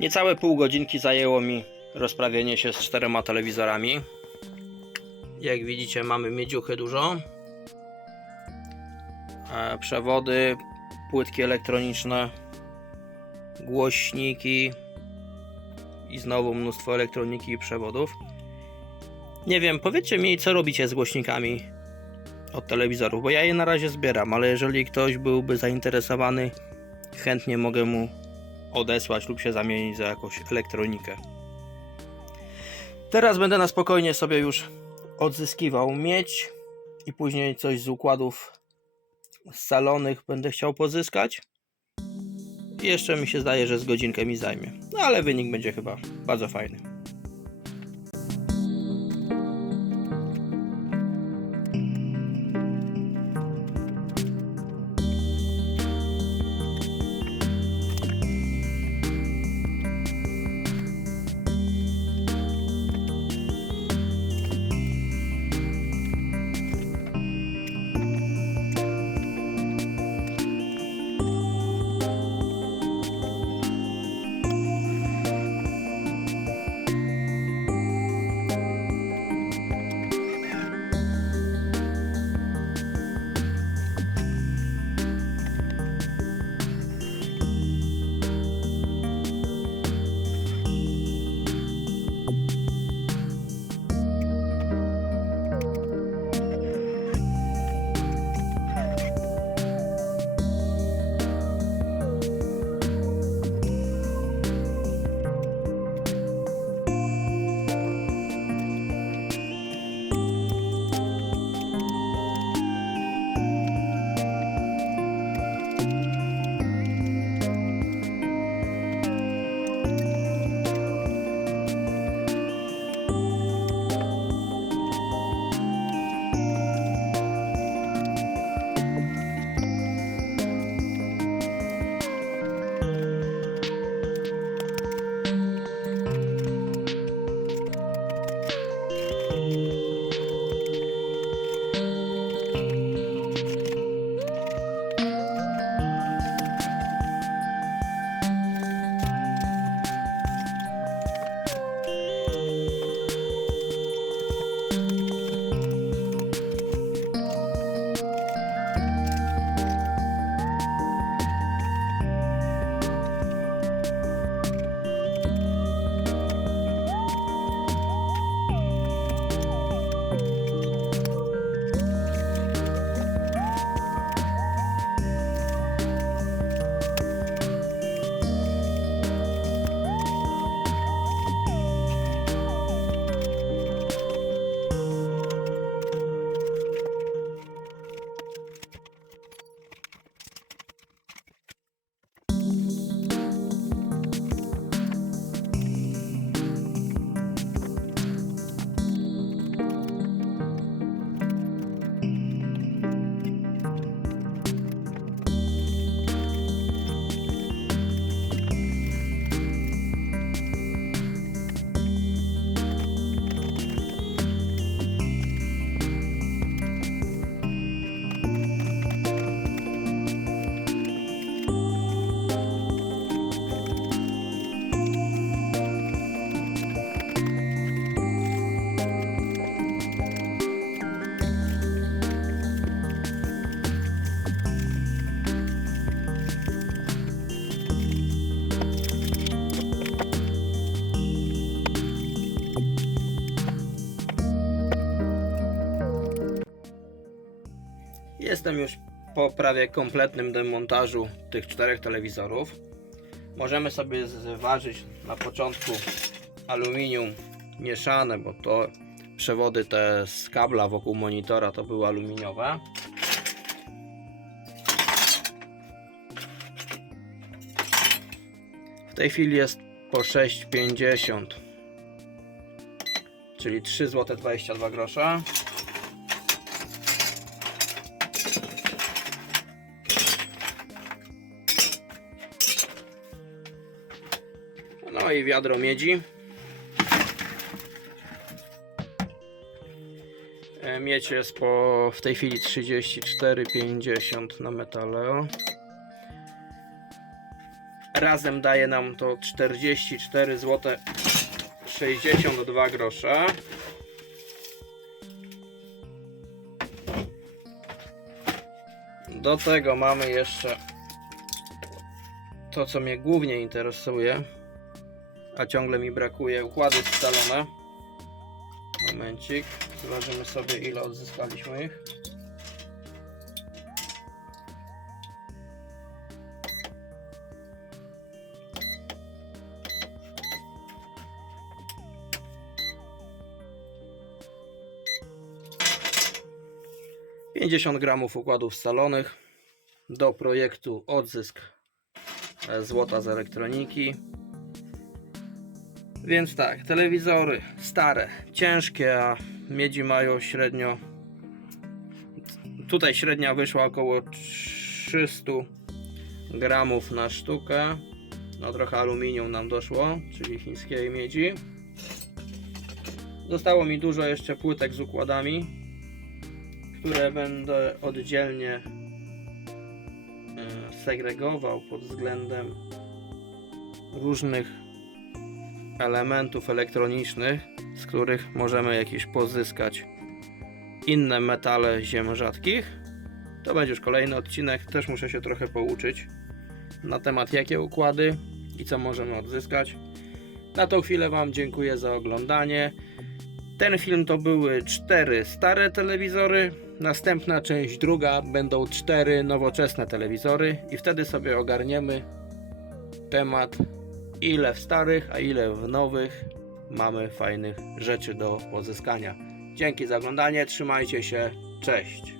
Niecałe pół godzinki zajęło mi rozprawienie się z czterema telewizorami. Jak widzicie mamy miedziuchy dużo. E, Przewody, płytki elektroniczne, głośniki i znowu mnóstwo elektroniki i przewodów. Nie wiem, powiedzcie mi co robicie z głośnikami od telewizorów, bo ja je na razie zbieram, ale jeżeli ktoś byłby zainteresowany, chętnie mogę mu odesłać lub się zamienić za jakąś elektronikę. Teraz będę na spokojnie sobie już odzyskiwał miedź i później coś z układów scalonych będę chciał pozyskać. Jeszcze mi się zdaje, że z godzinkę mi zajmie. No ale wynik będzie chyba bardzo fajny. Jestem już po prawie kompletnym demontażu tych czterech telewizorów. Możemy sobie zważyć na początku aluminium mieszane, bo to przewody te z kabla wokół monitora to były aluminiowe. W tej chwili jest po 6,50 czyli 3 zł 22 grosze. No i wiadro miedzi. E, Miedź jest po w tej chwili 34,50 na metaleo. Razem daje nam to 44 zł 62 grosze. Do tego mamy jeszcze to, co mnie głównie interesuje, a ciągle mi brakuje, układy scalone. Momencik, zobaczymy sobie ile odzyskaliśmy ich. Pięćdziesiąt gramów układów scalonych do projektu odzysk e, złota z elektroniki. Więc tak, telewizory stare, ciężkie, a miedzi mają średnio. Tutaj średnia wyszła około 300 gramów na sztukę. No trochę aluminium nam doszło, czyli chińskiej miedzi. Zostało mi dużo jeszcze płytek z układami, które będę oddzielnie e, segregował pod względem różnych elementów elektronicznych, z których możemy jakieś pozyskać inne metale ziem rzadkich. To będzie już kolejny odcinek, też muszę się trochę pouczyć na temat jakie układy i co możemy odzyskać. Na tą chwilę Wam dziękuję za oglądanie. Ten film to były cztery stare telewizory. Następna część druga będą cztery nowoczesne telewizory i wtedy sobie ogarniemy temat ile w starych, a ile w nowych mamy fajnych rzeczy do pozyskania. Dzięki za oglądanie, trzymajcie się, cześć.